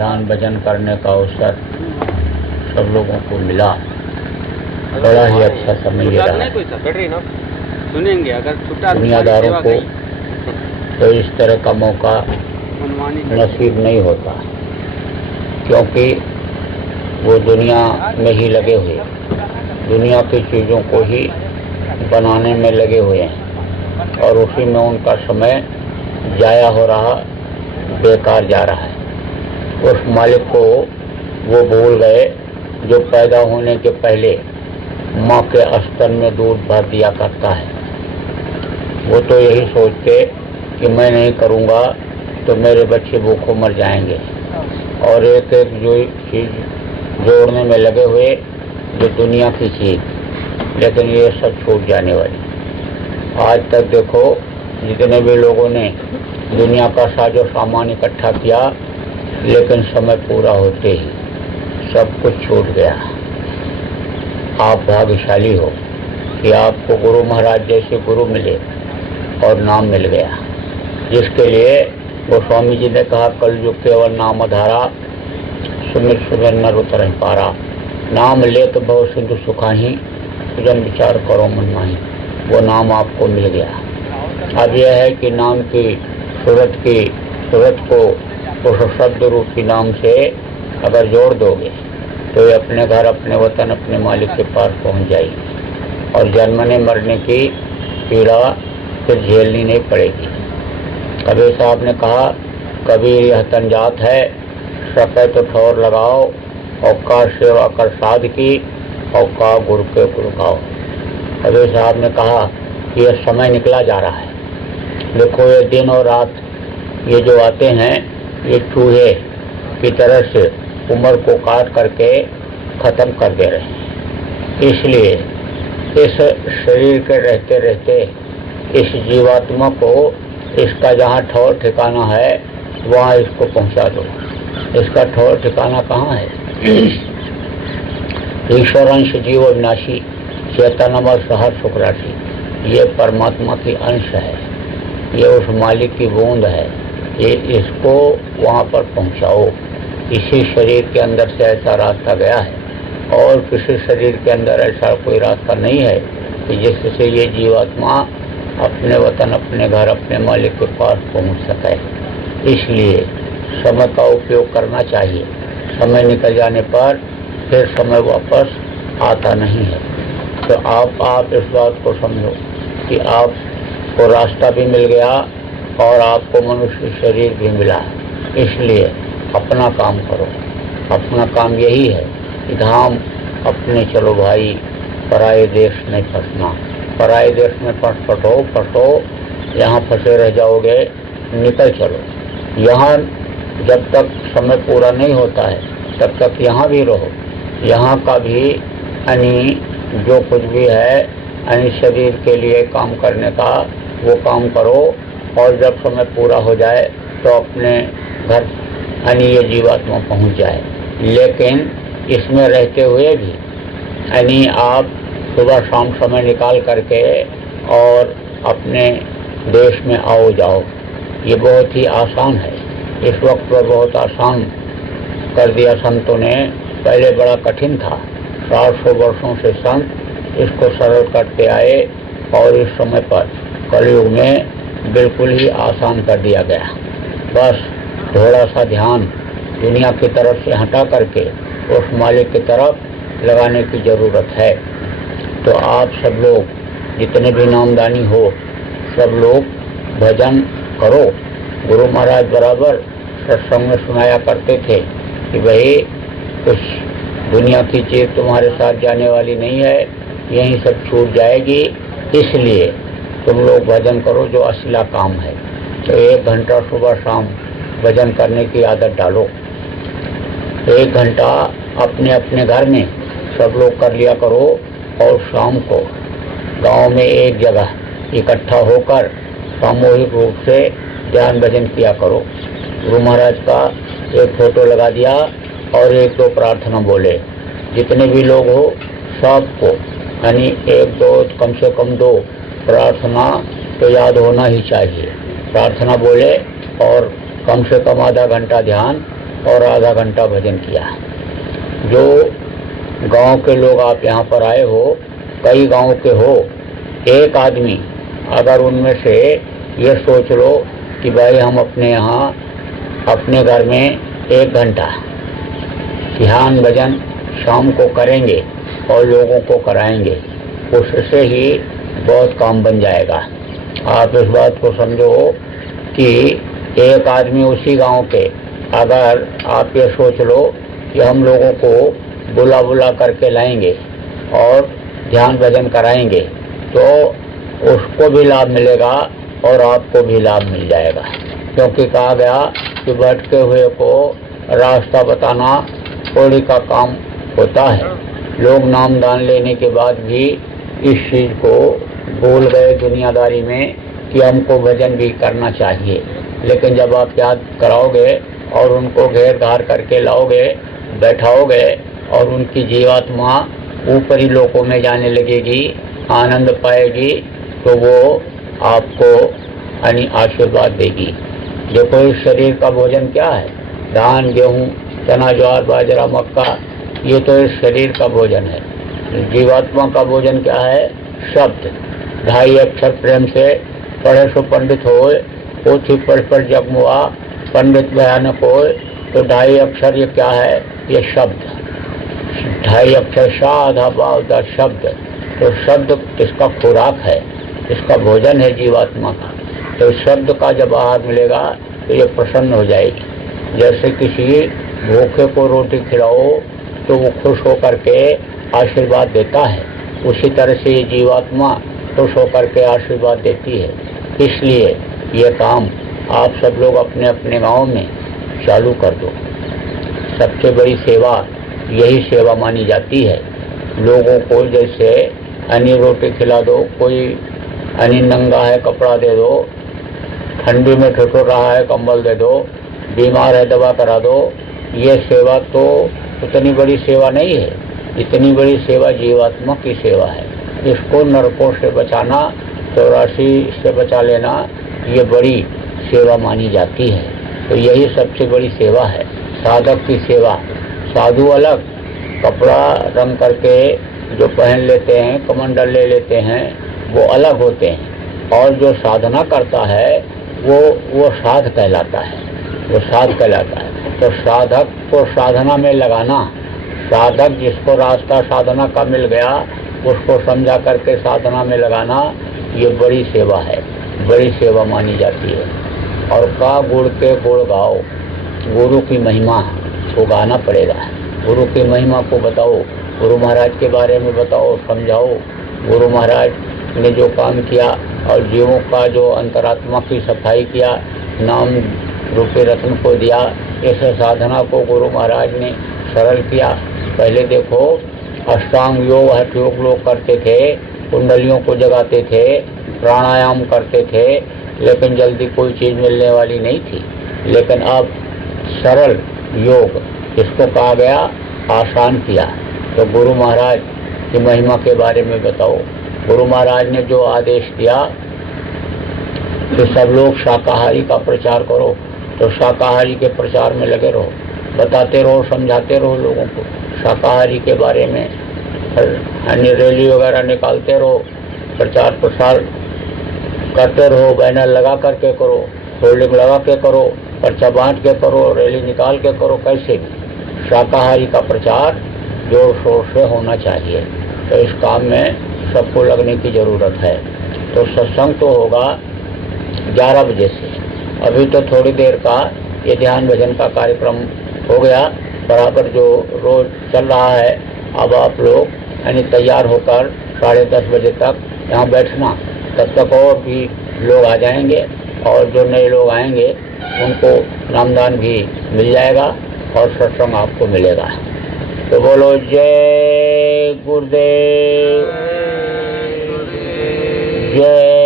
ध्यान भजन करने का अवसर सब लोगों को मिला। बड़ा ही अच्छा समय ये रहा। दुनियादारों को तो इस तरह का मौका नसीब नहीं होता, क्योंकि वो दुनिया में ही लगे हुए, दुनिया की चीज़ों को ही बनाने में लगे हुए हैं और उसी में उनका समय जाया हो रहा, बेकार जा रहा है। उस मालिक को वो भूल गए जो पैदा होने के पहले माँ के स्तन में दूध भर दिया करता है। वो तो यही सोचते कि मैं नहीं करूँगा तो मेरे बच्चे भूखों मर जाएंगे, और एक एक जो चीज़ जोड़ने में लगे हुए जो दुनिया की चीज़, लेकिन ये सब छूट जाने वाली। आज तक देखो जितने भी लोगों ने दुनिया का साजो सामान इकट्ठा किया, लेकिन समय पूरा होते ही सब कुछ छूट गया। आप भाग्यशाली हो कि आपको गुरु महाराज जैसे गुरु मिले और नाम मिल गया, जिसके लिए गोस्वामी जी ने कहा कलयुग केवल नाम धारा, सुमिर सुमिर नर उतर पारा। नाम ले तो भव सिंधु सुखाही, जन विचार करो मन माही। वो नाम आपको मिल गया। अब यह है कि नाम की सूरत को उस शब्द रूपी नाम से अगर जोड़ दोगे तो ये अपने घर, अपने वतन, अपने मालिक के पास पहुंच जाएगी और जन्मने मरने की पीड़ा फिर झेलनी नहीं पड़ेगी। कबीर साहब ने कहा कबीर यह तंजात है, सके तो ठौर लगाओ, औकार सेवा कर साध की, औकार गुरु के गुरु खाओ। कबीर साहब ने कहा कि यह समय निकला जा रहा है। देखो ये दिन और रात ये जो आते हैं, ये चूहे की तरह से उम्र को काट करके ख़त्म कर दे रहे हैं। इसलिए इस शरीर के रहते रहते इस जीवात्मा को इसका जहाँ ठौर ठिकाना है वहाँ इसको पहुँचा दो। इसका ठौर ठिकाना कहाँ है? ईश्वरांश जीव अविनाशी, चेतनमय सहर सुख राशि। ये परमात्मा की अंश है, ये उस मालिक की बूंद है। ये इसको वहाँ पर पहुँचाओ। इसी शरीर के अंदर से ऐसा रास्ता गया है और किसी शरीर के अंदर ऐसा कोई रास्ता नहीं है कि जिससे ये जीवात्मा अपने वतन, अपने घर, अपने मालिक के पास पहुँच सके। इसलिए समय का उपयोग करना चाहिए। समय निकल जाने पर फिर समय वापस आता नहीं है। तो आप इस बात को समझो कि आपको रास्ता भी मिल गया और आपको मनुष्य शरीर भी मिला। इसलिए अपना काम करो। अपना काम यही है कि धाम अपने चलो भाई, पराये देश नहीं फंसना। पराये देश में फंसो, यहाँ फंसे रह जाओगे। निकल चलो। यहाँ जब तक समय पूरा नहीं होता है तब तक यहाँ भी रहो। यहाँ का भी जो कुछ भी है शरीर के लिए काम करने का वो काम करो, और जब समय पूरा हो जाए तो अपने घर ये जीवात्मा पहुंच जाए। लेकिन इसमें रहते हुए भी आप सुबह शाम समय निकाल करके और अपने देश में आओ जाओ। ये बहुत ही आसान है। इस वक्त पर बहुत आसान कर दिया संतों ने। पहले बड़ा कठिन था। 400 वर्षों से संत इसको सरल करते आए और इस समय पर कलयुग में बिल्कुल ही आसान कर दिया गया। बस थोड़ा सा ध्यान दुनिया की तरफ से हटा करके उस मालिक की तरफ लगाने की ज़रूरत है। तो आप सब लोग जितने भी नामदानी हो, सब लोग भजन करो। गुरु महाराज बराबर सत्संग में सुनाया करते थे कि भाई कुछ दुनिया की चीज़ तुम्हारे साथ जाने वाली नहीं है, यहीं सब छूट जाएगी। इसलिए तुम लोग भजन करो जो असला काम है। तो 1 घंटा सुबह शाम भजन करने की आदत डालो। 1 घंटा अपने अपने घर में सब लोग कर लिया करो, और शाम को गांव में एक जगह इकट्ठा होकर सामूहिक रूप से ध्यान भजन किया करो। गुरु महाराज का एक फोटो लगा दिया और 1-2 प्रार्थना बोले। जितने भी लोग हो सबको 1-2 कम से कम 2 प्रार्थना तो याद होना ही चाहिए। प्रार्थना बोले और कम से कम आधा घंटा ध्यान और आधा घंटा भजन किया। जो गांव के लोग आप यहाँ पर आए हो, कई गांव के हो, एक आदमी अगर उनमें से ये सोच लो कि भाई हम अपने यहाँ अपने घर में 1 घंटा ध्यान भजन शाम को करेंगे और लोगों को कराएंगे, उससे ही बहुत काम बन जाएगा। आप इस बात को समझो कि एक आदमी उसी गांव के, अगर आप ये सोच लो कि हम लोगों को बुला बुला करके लाएंगे और ध्यान भजन कराएंगे, तो उसको भी लाभ मिलेगा और आपको भी लाभ मिल जाएगा। क्योंकि कहा गया कि भटके हुए को रास्ता बताना थोड़ी का काम होता है। लोग नाम दान लेने के बाद भी इस चीज़ को भूल गए दुनियादारी में कि हमको भजन भी करना चाहिए। लेकिन जब आप याद कराओगे और उनको घेर घार करके लाओगे, बैठाओगे और उनकी जीवात्मा ऊपरी लोकों में जाने लगेगी, आनंद पाएगी, तो वो आपको आशीर्वाद देगी। देखो इस शरीर का भोजन क्या है? धान, गेहूँ, चना, ज्वार, बाजरा, मक्का, ये तो इस शरीर का भोजन है। जीवात्मा का भोजन क्या है? शब्द। 2.5 अक्षर प्रेम से पढ़े सो पंडित होए, पोथी पढ़ पढ़ जग मुआ, पंडित भयानक होए। तो 2.5 अक्षर ये क्या है? ये शब्द। 2.5 अक्षर शाधा बावदा शब्द। तो शब्द इसका खुराक है, इसका भोजन है जीवात्मा का। तो शब्द का जब आहार मिलेगा तो ये प्रसन्न हो जाएगी। जैसे किसी भूखे को रोटी खिलाओ तो वो खुश होकर के आशीर्वाद देता है, उसी तरह से ये जीवात्मा खुश होकर के आशीर्वाद देती है। इसलिए ये काम आप सब लोग अपने अपने गांव में चालू कर दो। सबसे बड़ी सेवा यही सेवा मानी जाती है। लोगों को जैसे अन्य रोटी खिला दो, कोई अन्य नंगा है कपड़ा दे दो, ठंडी में ठिठुर रहा है कंबल दे दो, बीमार है दवा करा दो, ये सेवा तो उतनी बड़ी सेवा नहीं है। इतनी बड़ी सेवा जीवात्मा की सेवा है। इसको नरकों से बचाना, 84 से बचा लेना, ये बड़ी सेवा मानी जाती है। तो यही सबसे बड़ी सेवा है, साधक की सेवा। साधु अलग कपड़ा रंग करके जो पहन लेते हैं, कमंडल ले लेते हैं, वो अलग होते हैं। और जो साधना करता है वो साध कहलाता है, वो साध कहलाता है। तो साधक को साधना में लगाना, साधक जिसको रास्ता साधना का मिल गया उसको समझा करके साधना में लगाना, ये बड़ी सेवा है, बड़ी सेवा मानी जाती है। और का गुड़ के गुड़ गाओ, गुरु की महिमा को गाना पड़ेगा। गुरु की महिमा को बताओ, गुरु महाराज के बारे में बताओ, समझाओ। गुरु महाराज ने जो काम किया और जीवों का जो अंतरात्मा की सफाई किया, नाम रूपी रत्न को दिया, इस साधना को गुरु महाराज ने सरल किया। पहले देखो अष्टांग योग, हठ योग लोग करते थे, कुंडलियों को जगाते थे, प्राणायाम करते थे, लेकिन जल्दी कोई चीज़ मिलने वाली नहीं थी। लेकिन अब सरल योग इसको कहा गया, आसान किया। तो गुरु महाराज की महिमा के बारे में बताओ। गुरु महाराज ने जो आदेश दिया कि सब लोग शाकाहारी का प्रचार करो, तो शाकाहारी के प्रचार में लगे रहो, बताते रहो, समझाते रहो लोगों को शाकाहारी के बारे में। अन्य रैली वगैरह निकालते रहो, प्रचार प्रसार करते रहो, बैनर लगा करके करो, होल्डिंग लगा के करो, पर्चा बांट के करो, रैली निकाल के करो, कैसे भी शाकाहारी का प्रचार जोर शोर से होना चाहिए। तो इस काम में सबको लगने की ज़रूरत है। तो सत्संग तो होगा 11 बजे से। अभी तो थोड़ी देर का ये ध्यान भजन का कार्यक्रम हो गया, बराबर जो रोज चल रहा है। अब आप लोग यानी तैयार होकर 10:30 बजे तक यहाँ बैठना, तब तक और भी लोग आ जाएंगे और जो नए लोग आएंगे उनको नामदान भी मिल जाएगा और सत्संग आपको मिलेगा। तो बोलो जय गुरुदेव, जय